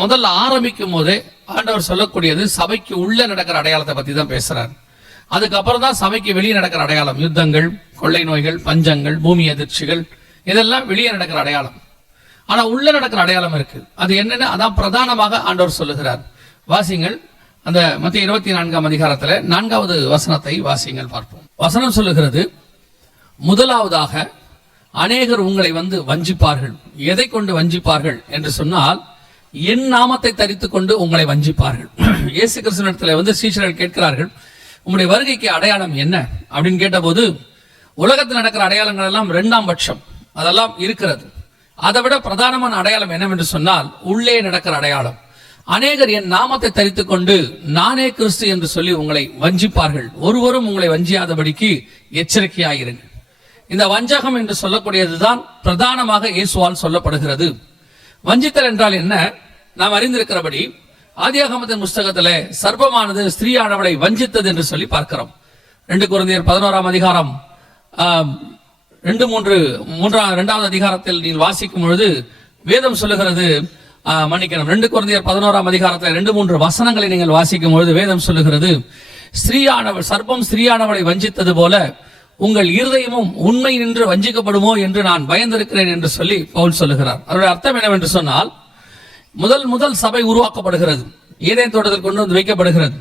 முதல்ல ஆரம்பிக்கும் போதே ஆண்டவர் சொல்லக்கூடியது சபைக்கு உள்ள நடக்கிற அடையாளத்தை பத்தி தான் பேசுறாரு. அதுக்கப்புறம் தான் சபைக்கு வெளியே நடக்கிற அடையாளம், யுத்தங்கள், கொள்ளை நோய்கள், பஞ்சங்கள், பூமி அதிர்ச்சிகள், இதெல்லாம் வெளியே நடக்கிற அடையாளம். ஆனா உள்ள நடக்கிற அடையாளம் இருக்கு. அது என்னன்னு அதான் பிரதானமாக ஆண்டவர் சொல்லுகிறார். வாசிங்கள் அந்த மத்திய 24ஆம் அதிகாரத்துல 4வது வசனத்தை வாசிங்கள் பார்ப்போம். வசனம் சொல்லுகிறது, முதலாவதாக அநேகர் உங்களை வந்து வஞ்சிப்பார்கள். எதை கொண்டு வஞ்சிப்பார்கள் என்று சொன்னால், என் நாமத்தை தரித்துக் கொண்டு உங்களை வஞ்சிப்பார்கள். இயேசு கிறிஸ்துவினிடத்தில் வந்து சீஷர்கள் கேட்கிறார்கள், உங்களுடைய வருகைக்கு அடையாளம் என்ன அப்படின்னு கேட்டபோது, உலகத்தில் நடக்கிற அடையாளங்கள் எல்லாம் 2ஆம் பட்சம், அதெல்லாம் இருக்கிறது. அதை விட பிரதானமான அடையாளம் என்னவென்று சொன்னால் உள்ளே நடக்கிற அடையாளம். அநேகர் என் நாமத்தை தரித்துக் கொண்டு நானே கிறிஸ்து என்று சொல்லி உங்களை வஞ்சிப்பார்கள். ஒருவரும் உங்களை வஞ்சியாதபடிக்கு எச்சரிக்கையாயிருங்கள். இந்த வஞ்சகம் என்று சொல்லக்கூடியதுதான் பிரதானமாக இயேசுவால் சொல்லப்படுகிறது. வஞ்சித்தல் என்றால் என்ன? நாம் அறிந்திருக்கிறபடி ஆதியாகமத்தின் புஸ்தகத்திலே சர்ப்பமானது ஸ்திரீயானவளை வஞ்சித்தது என்று சொல்லி பார்க்கிறோம். 2 கொரிந்தியர் 11ஆம் அதிகாரம் 2-3 அதிகாரத்தில் நீங்கள் வாசிக்கும் பொழுது வேதம் சொல்லுகிறது, மன்னிக்கணும், 2 கொரிந்தியர் 11ஆம் அதிகாரத்தில் 2-3 வசனங்களை நீங்கள் வாசிக்கும் பொழுது வேதம் சொல்லுகிறது, சர்ப்பம் ஸ்திரீயானவளை வஞ்சித்தது போல உங்கள் இருதயமும் உண்மை நின்று வஞ்சிக்கப்படுமோ என்று நான் பயந்திருக்கிறேன் என்று சொல்லி பவுல் சொல்லுகிறார். அதனுடைய அர்த்தம் என்னவென்று சொன்னால், முதல் சபை உருவாக்கப்படுகிறது, ஏதேன் தோட்டத்தில் கொண்டு வந்து வைக்கப்படுகிறது.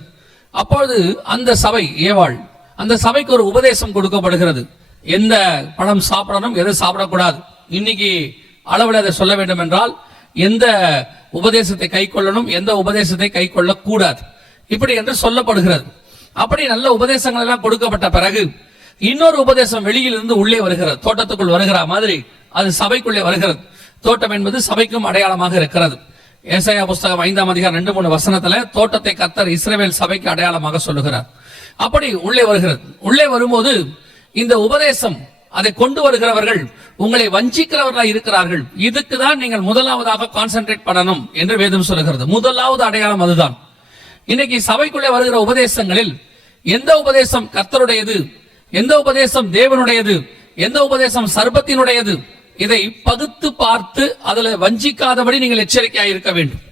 அப்பொழுது அந்த சபை ஏவாள், அந்த சபைக்கு ஒரு உபதேசம் கொடுக்கப்படுகிறது. எந்த பழம் சாப்பிடணும், எதை சாப்பிடக்கூடாது, இன்னைக்கு அளவில் அதை சொல்ல வேண்டும் என்றால் எந்த உபதேசத்தை கை கொள்ளணும், எந்த உபதேசத்தை கை கொள்ளக்கூடாது, இப்படி என்று சொல்லப்படுகிறது. அப்படி நல்ல உபதேசங்கள் எல்லாம் கொடுக்கப்பட்ட பிறகு இன்னொரு உபதேசம் வெளியில் இருந்து உள்ளே வருகிறது, தோட்டத்துக்குள் வருகிற மாதிரி அது சபைக்குள்ளே வருகிறது. தோட்டம் என்பது சபைக்கும் அடையாளமாக இருக்கிறது. ஏசாயா புஸ்தகம் 5ஆம் அதிகாரம் 2-3 வசனத்துல தோட்டத்தை கர்த்தர் இஸ்ரவேல் சபைக்கு அடையாளமாக சொல்லுகிறார். அப்படி உள்ளே வருகிறது. உள்ளே வரும்போது இந்த உபதேசம், அதை கொண்டு வருகிறவர்கள் உங்களை வஞ்சிக்கிறவர்களாக இருக்கிறார்கள். இதுக்கு தான் நீங்கள் முதலாவதாக கான்சென்ட்ரேட் பண்ணணும் என்று வேதம் சொல்லுகிறது. முதலாவது அடையாளம் அதுதான். இன்னைக்கு சபைக்குள்ளே வருகிற உபதேசங்களில் எந்த உபதேசம் கர்த்தருடையது, எந்த உபதேசம் தேவனுடையது, எந்த உபதேசம் சர்ப்பத்தினுடையது, இதை பகுத்து பார்த்து அதுல வஞ்சிக்காதபடி நீங்கள் எச்சரிக்கையாக இருக்க வேண்டும்.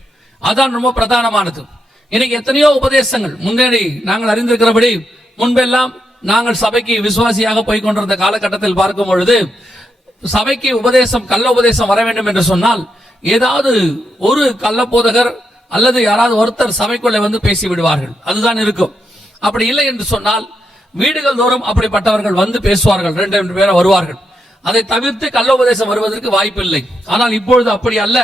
அதான் ரொம்ப பிரதானமானது. இன்னைக்கு எத்தனையோ உபதேசங்கள், முன்னாடி நாங்கள் அறிந்திருக்கிறபடி முன்பெல்லாம் நாங்கள் சபைக்கு விசுவாசியாக போய் கொண்டிருந்த காலகட்டத்தில் பார்க்கும் பொழுது, சபைக்கு உபதேசம், கள்ள உபதேசம் வர வேண்டும் என்று சொன்னால் ஏதாவது ஒரு கள்ள போதகர் அல்லது யாராவது ஒருத்தர் சபைக்குள்ளே வந்து பேசி விடுவார்கள், அதுதான் இருக்கும். அப்படி இல்லை என்று சொன்னால் வீடுகள் தோறும் அப்படிப்பட்டவர்கள் வந்து பேசுவார்கள், 2 பேரை வருவார்கள். அதை தவிர்த்து கள்ள உபதேசம் வருவதற்கு வாய்ப்பு இல்லை. ஆனால் இப்பொழுது அப்படி அல்ல.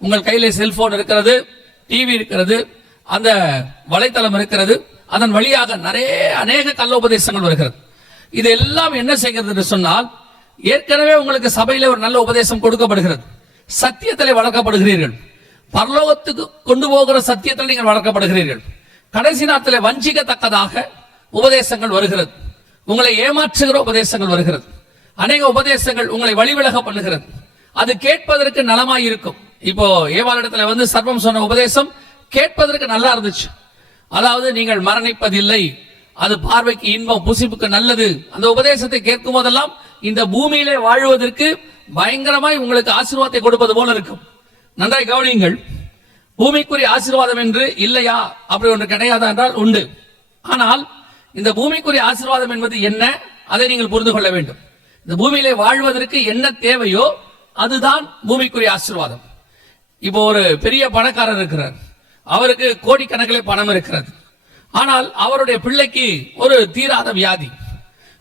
உங்கள் கையிலே செல்போன் இருக்கிறது, டிவி இருக்கிறது, அந்த வலைத்தளம் இருக்கிறது, அதன் வழியாக அநேக கள்ள உபதேசங்கள் வருகிறது. இது எல்லாம் என்ன செய்கிறது என்று சொன்னால், ஏற்கனவே உங்களுக்கு சபையில ஒரு நல்ல உபதேசம் கொடுக்கப்படுகிறது, சத்தியத்திலே வளர்க்கப்படுகிறீர்கள், பரலோகத்துக்கு கொண்டு போகிற சத்தியத்தில் நீங்கள் வளர்க்கப்படுகிறீர்கள். கடைசி நாட்களில் வஞ்சிக்கத்தக்கதாக உபதேசங்கள் வருகிறது, உங்களை ஏமாற்றுகிற உபதேசங்கள் வருகிறது, அநேக உபதேசங்கள் உங்களை வழிவிலக பண்ணுகிறது. அது கேட்பதற்கு நலமாய் இருக்கும். இப்போ ஏவாளிடத்துல வந்து சர்ப்பம் சொன்ன உபதேசம் கேட்பதற்கு நல்லா இருந்துச்சு. அதாவது நீங்கள் மரணிப்பதில்லை, அது பார்வைக்கு இன்பம், புசிப்புக்கு நல்லது. அந்த உபதேசத்தை கேட்கும் போதெல்லாம் இந்த பூமியிலே வாழ்வதற்கு பயங்கரமாய் உங்களுக்கு ஆசீர்வாதத்தை கொடுப்பது போல இருக்கும். நன்றாய் கவனியுங்கள். பூமிக்குரிய ஆசீர்வாதம் என்று இல்லையா, அப்படி ஒன்று கிடையாதா என்றால் உண்டு. ஆனால் இந்த பூமிக்குரிய ஆசீர்வாதம் என்பது என்ன, அதை நீங்கள் புரிந்து கொள்ள வேண்டும். இந்த பூமியிலே வாழ்வதற்கு என்ன தேவையோ அதுதான் பூமிக்குரிய ஆசீர்வாதம். இப்போ ஒரு பெரிய பணக்காரர் இருக்கிறார், அவருக்கு கோடிக்கணக்கிலே பணம் இருக்கிறது. ஆனால் அவருடைய பிள்ளைக்கு ஒரு தீராத வியாதி.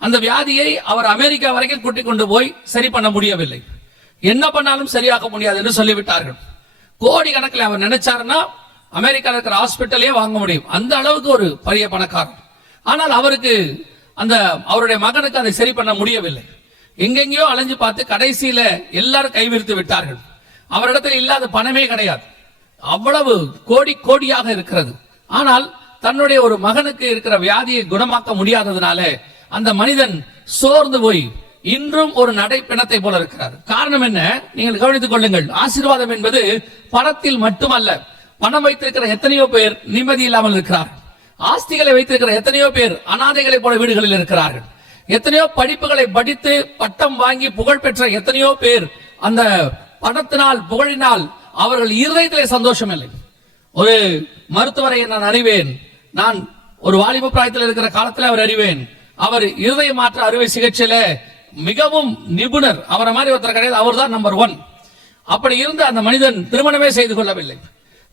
அந்த வியாதியை அவர் அமெரிக்கா வரைக்கும் கூட்டிக் கொண்டு போய் சரி பண்ண முடியவில்லை. என்ன பண்ணாலும் சரியாக்க முடியாது என்று சொல்லிவிட்டார்கள். கோடிக்கணக்கில் அவர் நினைச்சாருன்னா அமெரிக்காவில் இருக்கிற ஹாஸ்பிட்டலே வாங்க முடியும், அந்த அளவுக்கு ஒரு பெரிய பணக்காரர். ஆனால் அவருக்கு அவருடைய மகனுக்கு அதை சரி பண்ண முடியவில்லை. எங்கெங்கயோ அலைஞ்சு பார்த்து கடைசியில எல்லாரும் கைவிரித்து விட்டார்கள். அவரிடத்தில் இல்லாத பணமே கிடையாது, அவ்வளவு கோடியாக இருக்கிறது. ஆனால் தன்னுடைய ஒரு மகனுக்கு இருக்கிற வியாதியை குணமாக்க முடியாததுனால அந்த மனிதன் சோர்ந்து போய் இன்றும் ஒரு நடைப்பிணத்தை போல இருக்கிறார். காரணம் என்ன? நீங்கள் கவனித்துக் கொள்ளுங்கள். ஆசீர்வாதம் என்பது பணத்தில் மட்டுமல்ல. பணம் வைத்திருக்கிற எத்தனையோ பேர் நிம்மதி இல்லாமல் இருக்கிறார்கள். ஆஸ்திகளை வைத்திருக்கிற எத்தனையோ பேர் அனாதைகளை போல வீடுகளில் இருக்கிறார்கள். எத்தனையோ படிப்புகளை படித்து பட்டம் வாங்கி புகழ் பெற்ற எத்தனையோ பேர் அந்த பணத்தினால், புகழினால் அவர்கள் இருதயத்திலே சந்தோஷம் இல்லை. ஒரு மருத்துவரை நான் அறிவேன், நான் ஒரு வாலிப பிராயத்தில் இருக்கிற காலத்தில் அவர் அறிவேன். அவர் இருதய மாற்ற அறுவை சிகிச்சையில மிகவும் நிபுணர். அவரை மாதிரி ஒருத்தர் கிடையாது, அவர் தான் நம்பர் 1. அப்படி இருந்த அந்த மனிதன் திருமணமே செய்து கொள்ளவில்லை.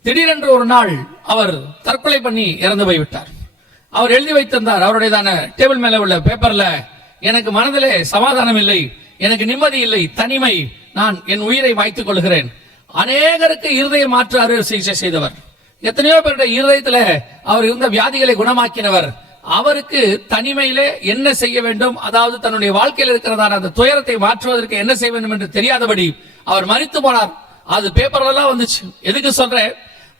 திடீரென்று ஒரு நாள் அவர் தற்கொலை பண்ணி இறந்து போய்விட்டார். அவர் எழுதி வைத்திருந்தார் அவருடையதான டேபிள் மேல உள்ள பேப்பர்ல, எனக்கு மனதிலே சமாதானம் இல்லை, எனக்கு நிம்மதி இல்லை, தனிமை, நான் என் உயிரை மாய்த்துக் கொள்கிறேன். அநேகருக்கு இருதய மாற்று அறுவை சிகிச்சை செய்தவர், எத்தனையோ பேருடைய இருதயத்துல அவர் இருந்த வியாதிகளை குணமாக்கினவர். அவருக்கு தனிமையிலே என்ன செய்ய வேண்டும், அதாவது தன்னுடைய வாழ்க்கையில் இருக்கிறதான அந்த துயரத்தை மாற்றுவதற்கு என்ன செய்ய வேண்டும் என்று தெரியாதபடி அவர் மரித்து போனார். அது பேப்பர்ல எல்லாம் வந்துச்சு. எதுக்கு சொல்றேன்?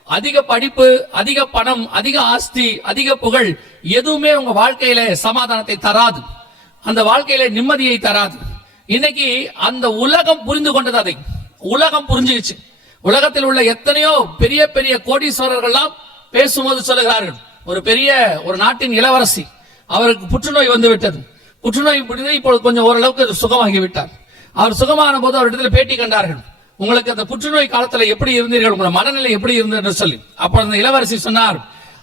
அதிக படிப்பு, அதிக பணம், அதிக ஆஸ்தி, அதிக புகழ் எதுவுமே உங்க வாழ்க்கையில சமாதானத்தை தராது, அந்த வாழ்க்கையில நிம்மதியை தராது. இன்னைக்கு அந்த உலகம் புரிந்து கொண்டது, அதை உலகம் புரிஞ்சுச்சு. உலகத்தில் உள்ள எத்தனையோ பெரிய பெரிய கோடீஸ்வரர்கள்லாம் பேசும்போது சொல்லுகிறார்கள், ஒரு நாட்டின் இளவரசி, அவருக்கு புற்றுநோய் வந்து விட்டது. புற்றுநோய் இப்பொழுது கொஞ்சம் ஓரளவுக்கு சுகமாகி விட்டார். அவர் சுகமான போது அவரிடத்தில் பேட்டி கண்டார்கள், உங்களுக்கு அந்த புற்றுநோய் காலத்துல எப்படி இருந்தீர்கள், உங்களோட மனநிலை எப்படி இருந்தது என்று சொல்லி. அப்ப அந்த இளவரசி சொன்னார்,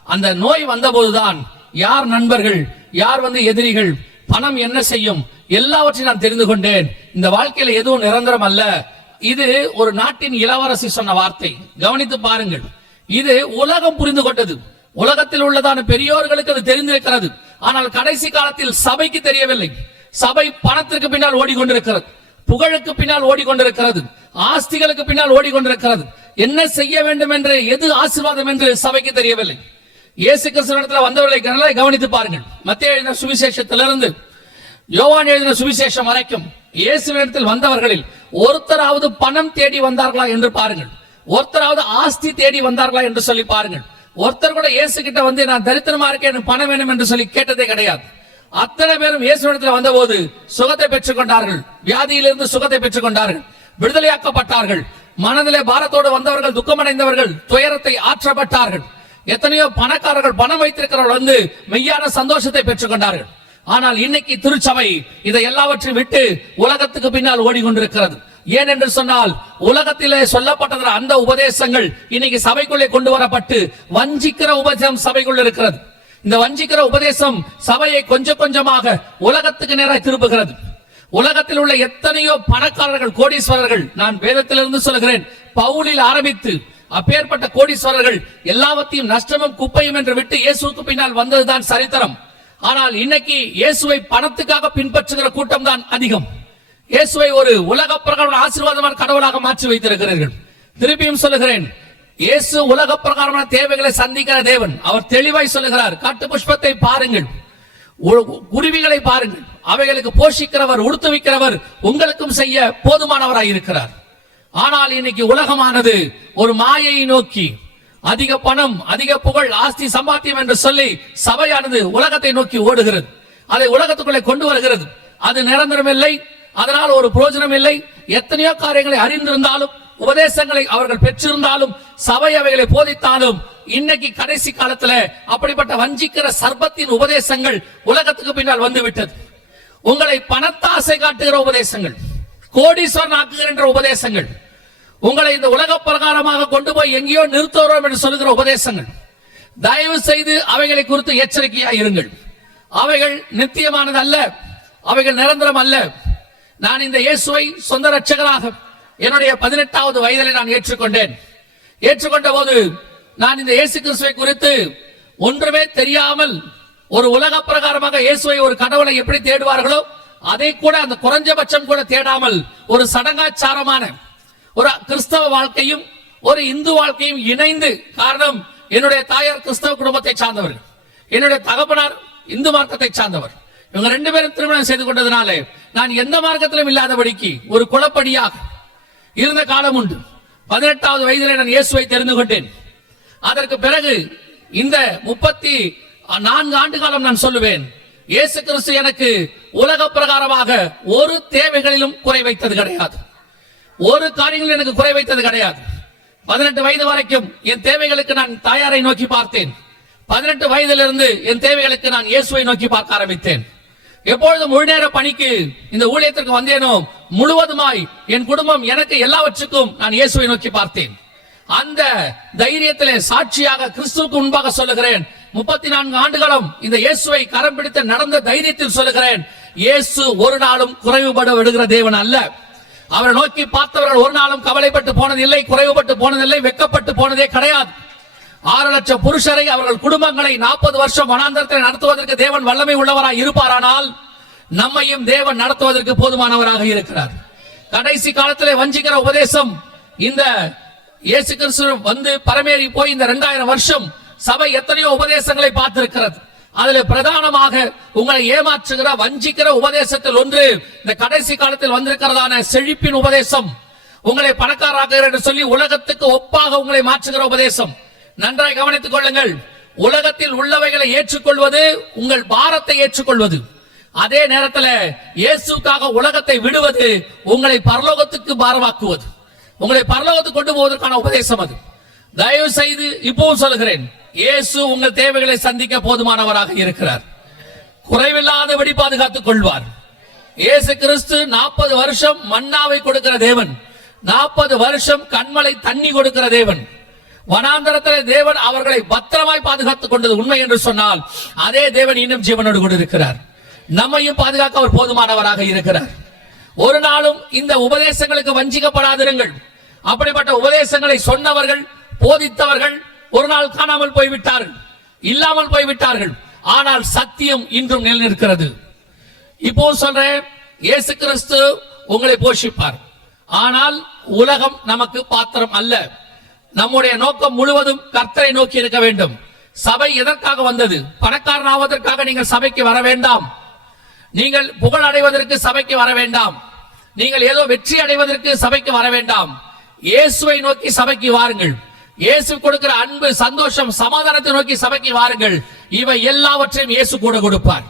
அந்த நோய் வந்த போதுதான் யார் நண்பர்கள், யார் எதிரிகள், பணம் என்ன செய்யும், எல்லாவற்றையும் நான் தெரிந்து கொண்டேன். இந்த வாழ்க்கையில எதுவும் நிரந்தரம் அல்ல. இது ஒரு நாட்டின் இளவரசி சொன்ன வார்த்தை. கவனித்து பாருங்கள், இது உலகம் புரிந்து கொண்டது. உலகத்தில் உள்ளதான பெரியோர்களுக்கு அது தெரிந்திருக்கிறது. ஆனால் கடைசி காலத்தில் சபைக்கு தெரியவில்லை. சபை பணத்திற்கு பின்னால் ஓடிக்கொண்டிருக்கிறது, புகழுக்கு பின்னால் ஓடிக்கொண்டிருக்கிறது, ஆஸ்திகளுக்கு பின்னால் ஓடிக்கொண்டிருக்கிறது. என்ன செய்ய வேண்டும் என்று, எது ஆசீர்வாதம் என்று சபைக்கு தெரியவில்லை. இயேசு கிறிஸ்துவிடத்தில் வந்தவர்களை கவனித்து பாருங்கள். மத்தேயு எழுதின சுவிசேஷத்திலிருந்து யோவான் எழுதின சுவிசேஷம் வரைக்கும் இயேசுவிடத்தில் வந்தவர்களில் ஒருத்தராவது பணம் தேடி வந்தார்களா என்று பாருங்கள், ஒருத்தராவது ஆஸ்தி தேடி வந்தார்களா என்று சொல்லி பாருங்கள். ஒருத்தர் கூட இயேசு கிட்ட நான் தரித்திரமா இருக்கேன், எனக்கு பணம் வேணும் என்று சொல்லி கேட்டதே கிடையாது. அத்தனை பேரும் இயேசுவிடத்தில் வந்தபோது சுகத்தை பெற்றுக் கொண்டார்கள், வியாதியிலிருந்து சுகத்தை பெற்றுக் கொண்டார்கள், விடுதலையாக்கப்பட்டார்கள். மனதிலே பாரத்தோடு வந்தவர்கள், துக்கமடைந்தவர்கள், துயரத்தை ஆற்றப்பட்டார்கள். எத்தனையோ பணக்காரர்கள், பணம் வைத்திருக்கிறவர்கள் மெய்யான சந்தோஷத்தை பெற்றுக் கொண்டார்கள். ஆனால் இன்னைக்கு திருச்சபை இதை எல்லாவற்றையும் விட்டு உலகத்துக்கு பின்னால் ஓடிக்கொண்டிருக்கிறது. ஏன் என்று சொன்னால், உலகத்திலே சொல்லப்பட்டது அந்த உபதேசங்கள் இன்னைக்கு சபைக்குள்ளே கொண்டு வரப்பட்டு வஞ்சிக்கிற உபதேசம் சபைக்குள்ள இருக்கிறது. இந்த வஞ்சிக்கிற உபதேசம் சபையை கொஞ்சம் கொஞ்சமாக உலகத்துக்கு நேராக திருப்புகிறது. உலகத்தில் உள்ள எத்தனையோ பணக்காரர்கள், கோடீஸ்வரர்கள், நான் வேதத்திலிருந்து சொல்கிறேன், பவுலில் ஆரம்பித்து அப்பேற்பட்ட கோடீஸ்வரர்கள் எல்லாவற்றையும் நஷ்டமும் குப்பையும் என்று விட்டு இயேசுவுக்கு பின்னால் வந்ததுதான் சரித்திரம். ஆனால் இன்னைக்கு இயேசுவை பணத்துக்காக பின்பற்றுகிற கூட்டம் தான் அதிகம். இயேசுவை ஒரு உலக பிரகாரம் ஆசீர்வாதமான கடவுளாக மாற்றி வைத்திருக்கிறீர்கள். திருப்பியும் சொல்லுகிறேன், இயேசு உலக பிரகாரமான தேவைகளை சந்திக்கிற தேவன். அவர் தெளிவாய் சொல்லுகிறார், காட்டு புஷ்பத்தை பாருங்கள், குருவிகளை பாருங்கள், அவைகளுக்கு போஷிக்கிறவர், உடுத்துவிக்கிறவர் உங்களுக்கும் செய்ய போதுமானவராய் இருக்கிறார். ஆனால் இன்னைக்கு உலகமானது ஒரு மாயையை நோக்கி, அதிக பணம், அதிக புகழ், ஆஸ்தி, சம்பாத்தியம் என்று சொல்லி சபையானது உலகத்தை நோக்கி ஓடுகிறது. அதை உலகத்துக்குள்ளே கொண்டு வருகிறது. அது நிரந்தரம் இல்லை, அதனால் ஒரு பிரயோஜனம் இல்லை. எத்தனையோ காரியங்களை அறிந்திருந்தாலும், உபதேசங்களை அவர்கள் பெற்றிருந்தாலும், சபை அவைகளை போதித்தாலும், இன்னைக்கு கடைசி காலத்துல அப்படிப்பட்ட வஞ்சிக்கிற சர்பத்தின் உபதேசங்கள் உலகத்துக்கு பின்னால் வந்துவிட்டது. உங்களை பணத்தாசை காட்டுகிற உபதேசங்கள், கோடீஸ்வரன் ஆக்குகின்ற உபதேசங்கள், உங்களை இந்த உலக பிரகாரமாக கொண்டு போய் எங்கேயோ நிறுத்துகிறோம் என்று சொல்லுகிற உபதேசங்கள், தயவு செய்து அவைகளை குறித்து எச்சரிக்கையா இருங்கள். அவைகள் நித்தியமானது அல்ல, அவைகள் நிரந்தரம் அல்ல. நான் இந்த இயேசுவை சொந்த ரட்சகராக என்னுடைய 18வது வயதில் நான் ஏற்றுக்கொண்டேன். ஏற்றுக்கொண்ட போது நான் இந்த இயேசு கிறிஸ்துவை குறித்து ஒன்றுமே தெரியாமல், ஒரு உலக பிரகாரமாக இயேசுவை, ஒரு கடவுளை எப்படி தேடுவார்களோ அதை கூட, அந்த குறைஞ்சபட்சம் கூட தேடாமல், ஒரு சடங்காச்சாரமான ஒரு கிறிஸ்தவ வாழ்க்கையும் ஒரு இந்து வாழ்க்கையும் இணைந்து, காரணம் என்னுடைய தாயார் கிறிஸ்தவ குடும்பத்தை சார்ந்தவர்கள், என்னுடைய தகப்பனார் இந்து மார்க்கத்தை சார்ந்தவர். இவங்க 2 பேரும் திருமணம் செய்து கொண்டதுனாலே நான் எந்த மார்க்கத்திலும் இல்லாதபடிக்கு ஒரு குலப்படியாக இருந்த காலம் உண்டு. 18வது வயதிலே நான் இயேசுவை தெரிந்து கொண்டேன். அதற்கு பிறகு இந்த 34 ஆண்டு காலம் நான் சொல்லுவேன், இயேசு கிறிஸ்து எனக்கு உலக பிரகாரமாக ஒரு தேவைகளிலும் குறை வைத்தது கிடையாது, ஒரு காரியங்களும் எனக்கு குறை வைத்தது கிடையாது. 18 வயது வரைக்கும் என் தேவைகளுக்கு நான் தாயாரை நோக்கி பார்த்தேன். 18 வயதிலிருந்து என் தேவைகளுக்கு நான் இயேசுவை நோக்கி பார்க்க ஆரம்பித்தேன். எப்பொழுது முழு நேர பணிக்கு இந்த ஊழியத்திற்கு வந்தேனோ, முழுவதுமாய் என் குடும்பம், எனக்கு எல்லாவற்றுக்கும் நான் இயேசுவை நோக்கி பார்த்தேன். அந்த தைரியத்திலே சாட்சியாக கிறிஸ்துவுக்கு முன்பாக சொல்லுகிறேன். 34 ஆண்டுகளும் இந்த இயேசுவை கரம் பிடித்து நடந்த தைரியத்தில் சொல்லுகிறேன், இயேசு ஒரு நாளும் குறைவுபட விடுகிற தேவன் அல்ல. அவரை நோக்கி பார்த்தவர்கள் ஒரு நாளும் கவலைப்பட்டு போனதில்லை, குறைவுபட்டு போனதில்லை, வெக்கப்பட்டு போனதே கிடையாது. 6 லட்சம் புருஷரை அவர்கள் குடும்பங்களை 40 வருஷம் வனாந்தரத்தில் நடத்துவதற்கு தேவன் வல்லமை உள்ளவராய் இருப்பாரானால் நம்மையும் தேவன் நடத்துவதற்கு போதுமானவராக இருக்கிறார். கடைசி காலத்திலே வஞ்சிக்கிற உபதேசம், இந்த இயேசு கிறிஸ்து வந்து பரமேறி போய் இந்த 2000 வருஷம் சபை எத்தனையோ உபதேசங்களை பார்த்திருக்கிறது. அதில் பிரதானமாக உங்களை ஏமாற்றுகிற வஞ்சிக்கிற உபதேசத்தில் ஒன்று இந்த கடைசி காலத்தில் வந்திருக்கிறதான செழிப்பின் உபதேசம். உங்களை பணக்காரராக என்று சொல்லி உலகத்துக்கு ஒப்பாக உங்களை மாற்றுகிற உபதேசம். நன்றாய் கவனித்துக் கொள்ளுங்கள். உலகத்தில் உள்ளவைகளை ஏற்றுக்கொள்வது உங்கள் பாரத்தை ஏற்றுக்கொள்வது. அதே நேரத்தில் இயேசுக்காக உலகத்தை விடுவது உங்களை பரலோகத்துக்கு பாரமாக்குவது, உங்களை பரலோகத்துக்கு கொண்டு போவதற்கான உபதேசம் அது. தயவு செய்து இப்பவும் சொல்லுகிறேன், இயேசு உங்கள் தேவைகளை சந்திக்க போதுமானவராக இருக்கிறார். குறைவில்லாதபடி பாதுகாத்துக் கொள்வார். இயேசு கிறிஸ்து 40 வருஷம் மன்னாவை கொடுக்கிற தேவன், 40 வருஷம் கண்மலை தண்ணி கொடுக்கிற தேவன். வனாந்தரத்திலே தேவன் அவர்களை பத்திரமாய் பாதுகாத்துக் கொண்டது உண்மை என்று சொன்னால், அதே தேவன் இன்னும் ஜீவனோடு கூட இருக்கிறார். நம்மையும் பாதுகாக்க அவர் போதுமானவராக இருக்கிறார். ஒரு நாளும் இந்த உபதேசங்களுக்கு வஞ்சிக்கப்படாதிருங்கள். அப்படிப்பட்ட உபதேசங்களை சொன்னவர்கள், போதித்தவர்கள் ஒரு நாள் காணாமல் போய்விட்டார்கள், இல்லாமல் போய்விட்டார்கள். ஆனால் சத்தியம் இன்றும் நிலைநிற்கிறது. இப்போ சொல்றேன், இயேசு கிறிஸ்து உங்களை போஷிப்பார். ஆனால் உலகம் நமக்கு பாத்திரம் அல்ல. நம்முடைய நோக்கம் முழுவதும் கர்த்தரை நோக்கி இருக்க வேண்டும். சபை எதற்காக வந்தது? பணக்காரன் ஆவதற்காக நீங்கள் சபைக்கு வர வேண்டாம். நீங்கள் புகழ் அடைவதற்கு சபைக்கு வர வேண்டாம். நீங்கள் ஏதோ வெற்றி அடைவதற்கு சபைக்கு வர வேண்டாம். இயேசுவை நோக்கி சபைக்கு வாருங்கள். இயேசு கொடுக்கிற அன்பு, சந்தோஷம், சமாதானத்தை நோக்கி சபைக்கு வாருங்கள். இவை எல்லாவற்றையும் இயேசு கூட கொடுப்பார்.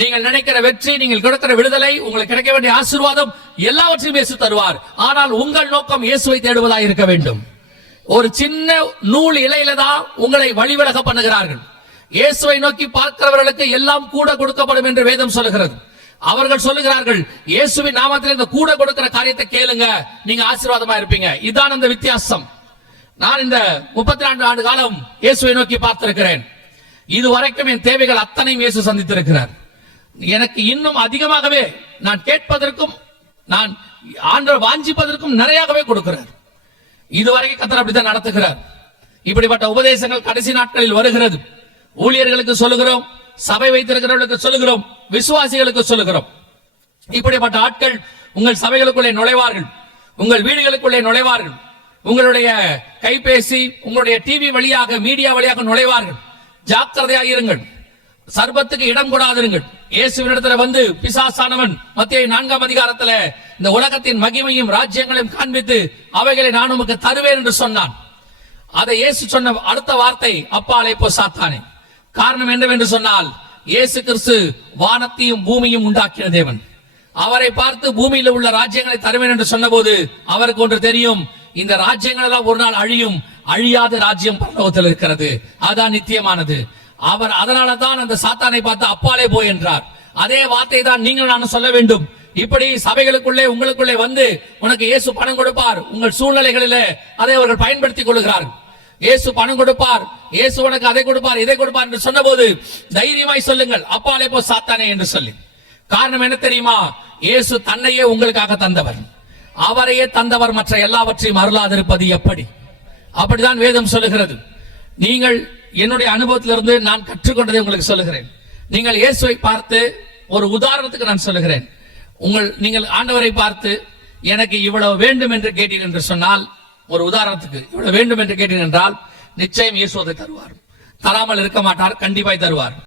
நீங்கள் நினைக்கிற வெற்றி, நீங்கள் கொடுக்கிற விடுதலை, உங்களுக்கு கிடைக்க வேண்டிய ஆசீர்வாதம் எல்லாவற்றையும் இயேசு தருவார். ஆனால் உங்கள் நோக்கம் இயேசுவை தேடுவதாக இருக்க வேண்டும். ஒரு சின்ன நூல் இலையில தான் உங்களை வழிவிலக பண்ணுகிறார்கள். இயேசுவை நோக்கி பார்க்கிறவர்களுக்கு எல்லாம் கூட கொடுக்கப்படும் என்று வேதம் சொல்லுகிறது. அவர்கள் சொல்லுகிறார்கள், இயேசுவின் நாமத்தில் இந்த கூட கொடுக்கிற காரியத்தை கேளுங்க, நீங்க ஆசீர்வாதமா இருப்பீங்க. இதான் அந்த வித்தியாசம். நான் இந்த 34 ஆண்டு காலம் இயேசுவை நோக்கி பார்த்திருக்கிறேன். இதுவரைக்கும் என் தேவைகள் அத்தனையும் இயேசு சந்தித்திருக்கிறார். எனக்கு இன்னும் அதிகமாகவே நான் கேட்பதற்கும், நான் ஆண்டவர் வாஞ்சிப்பதற்கும் நிறையவே கொடுக்கிறார். இதுவரைக்கும் கர்த்தர் அப்படித்தான் நடத்துகிறார். இப்படிப்பட்ட உபதேசங்கள் கடைசி நாட்களில் வருகிறது. ஊழியர்களுக்கு சொல்லுகிறோம், சபை வைத்திருக்கிறவர்களுக்கு சொல்லுகிறோம், விசுவாசிகளுக்கு சொல்லுகிறோம். இப்படிப்பட்ட ஆட்கள் உங்கள் சபைகளுக்குள்ளே நுழைவார்கள், உங்கள் வீடுகளுக்குள்ளே நுழைவார்கள், உங்களுடைய கைபேசி, உங்களுடைய டிவி வழியாக, மீடியா வழியாக நுழைவார்கள். ஜாக்கிரதையாக இருங்கள். சர்பத்துக்கு இடம் கொடாதிருங்கள். இயேசுவினிடத்தில் வந்து பிசாசானவன் மத்தேயு 4ஆம் அதிகாரத்தில் இந்த உலகத்தின் மகிமையும் ராஜ்யங்களையும் காண்பித்து அவைகளை நான் உமக்கு தருவேன் என்று சொன்னான். அதை இயேசு சொன்ன அடுத்த வார்த்தை, அப்பாலே போ சாத்தானே. காரணம் என்னவென்று சொன்னால், இயேசு கிறிஸ்து வானத்தையும் பூமியும் உண்டாக்கின தேவன். அவரை பார்த்து பூமியில் உள்ள ராஜ்யங்களை தருவேன் என்று சொன்னபோது அவருக்கு ஒன்று தெரியும், இந்த ராஜ்யங்கள் எல்லாம் ஒரு நாள் அழியும், அழியாத ராஜ்யம் பரலோகத்தில் இருக்கிறது, அதான் நித்தியமானது. அவர் அதனால தான் அந்த சாத்தானை பார்த்து அப்பாலே போய் என்றார். அதே வார்த்தை தான் நீங்கள் நான் சொல்ல வேண்டும். இப்படி சபைகளுக்குள்ளே உங்களுக்குள்ளே வந்து உனக்கு இயேசு பணம் கொடுப்பார், உங்கள் சூழ்நிலைகளிலே அதை அவர்கள் பயன்படுத்திக் கொள்கிறார்கள். இயேசு பணம் கொடுப்பார், இயேசு உனக்கு அதை கொடுப்பார், இதை கொடுப்பார் என்று சொன்னபோது தைரியமாய் சொல்லுங்கள், அப்பாலே போ சாத்தானே என்று சொல்லி. காரணம் என்ன தெரியுமா? இயேசு தன்னையே உங்களுக்காக தந்தவர். அவரையே தந்தவர் மற்ற எல்லாவற்றையும் அருளாதிருப்பது எப்படி? அப்படிதான் வேதம் சொல்லுகிறது. நீங்கள் என்னுடைய அனுபவத்திலிருந்து நான் கற்றுக்கொண்டதை உங்களுக்கு சொல்லுகிறேன். நீங்கள் இயேசுவை பார்த்து, ஒரு உதாரணத்துக்கு நான் சொல்லுகிறேன், நீங்கள் ஆண்டவரை பார்த்து எனக்கு இவ்வளவு வேண்டும் என்று கேட்டீர்கள் என்று சொன்னால், ஒரு உதாரணத்துக்கு இவ்வளவு வேண்டும் என்று கேட்டீர்கள் என்றால் நிச்சயம் இயேசு அதை தருவார். தராமல் இருக்க மாட்டார், கண்டிப்பாய் தருவார்.